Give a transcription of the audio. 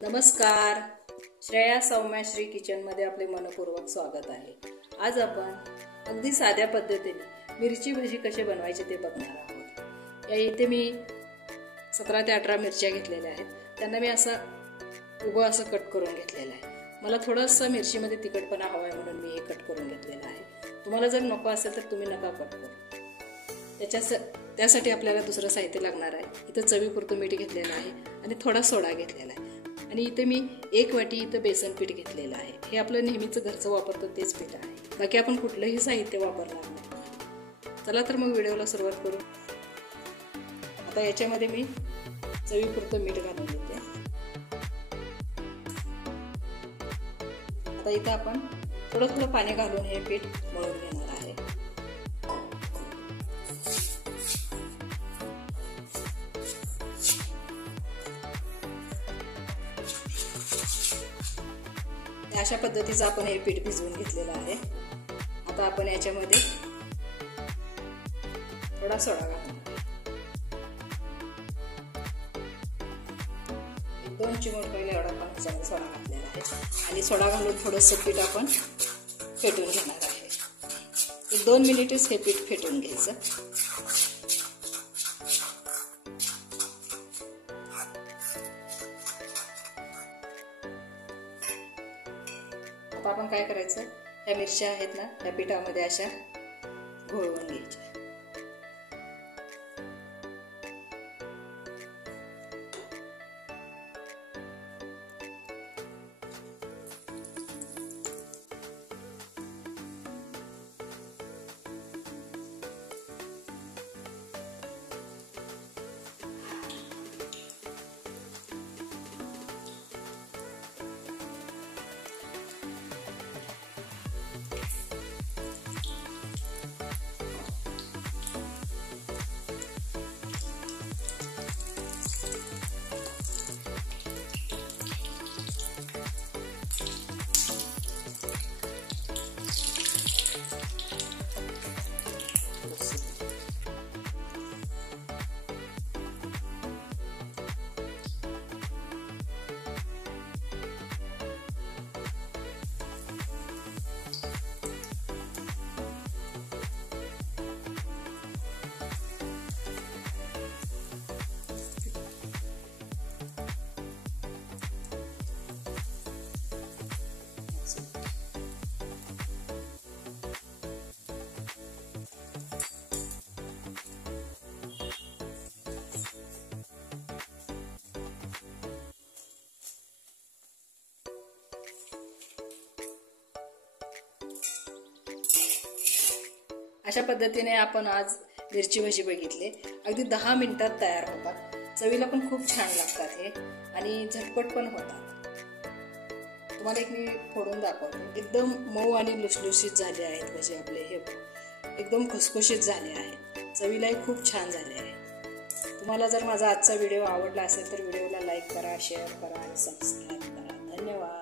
नमस्कार, श्रेया सौम्याश्री किचनमध्ये आपले मनपूर्वक स्वागत आहे। आज आपण अगदी साध्या पद्धतीने मिरची भजी कशी बनवायची ते बघणार आहोत। या इथे मी 17 ते 18 मिरच्या घेतलेल्या आहेत। त्यांना मी असं कट करून घेतलेलं आहे। मला थोडंसं मिरचीमध्ये तिखटपणा हवा आहे म्हणून मी हे कट करून घेतलेलं आहे। तुम्हाला जर नको असेल तर तुम्ही नका कट करू। त्यासाठी आपल्याला दुसरं साहित्य लागणार आहे। इथं चवीपुरतं मीठ घेतलेलं आहे आणि थोडा सोडा घेतलेला आहे आणि इथे मी 1 वाटी इथं बेसन पीठ घेतलेलं आहे। हे आपलं नेहमीचं घरचं वापरतो तेच पीठ आहे। बाकी आपण कुठलंही साहित्य वापरणार नाही। चला तर मग व्हिडिओला सुरुवात करू। आता याच्यामध्ये मी चवीपुरतं मीठ घालून देते। आता इथं आपण थोडं पाणी घालून हे पीठ मळून घेणार आहे। अशा पद्धतीचं आपण हे पीठ भिजवून घेतलेलं आहे। आता आपण याच्यामध्ये थोडा सोडा घालणार आहे। 2 चिमूट पहिले एवढा आपण सोडा घातलेला आहे आणि सोडा घालून थोडंसं पीठ आपण फेटून घेणार आहे। 2 मिनिटच हे पीठ फेटून घ्यायचं। आता आपण काय करायचं, या मिरच्या आहेत ना या पिठामध्ये अशा घोळवून घ्यायच्या। अशा पद्धतीने आपण आज मिरची भजी बघितली। अगदी 10 मिनिटात तयार होतात। चवीला पण खूप छान लागतात हे आणि झटपट पण होतात। तुम्हाला एक मी फोडून दाखवते। एकदम मऊ आणि लुसलुशीत झाले आहेत भजी आपले। हे एकदम खुसखुशीत झाले आहेत। चवीलाही खूप छान झाले आहे। तुम्हाला जर माझा आजचा व्हिडिओ आवडला असेल तर व्हिडिओला लाईक करा, शेअर करा आणि सबस्क्राईब करा। धन्यवाद।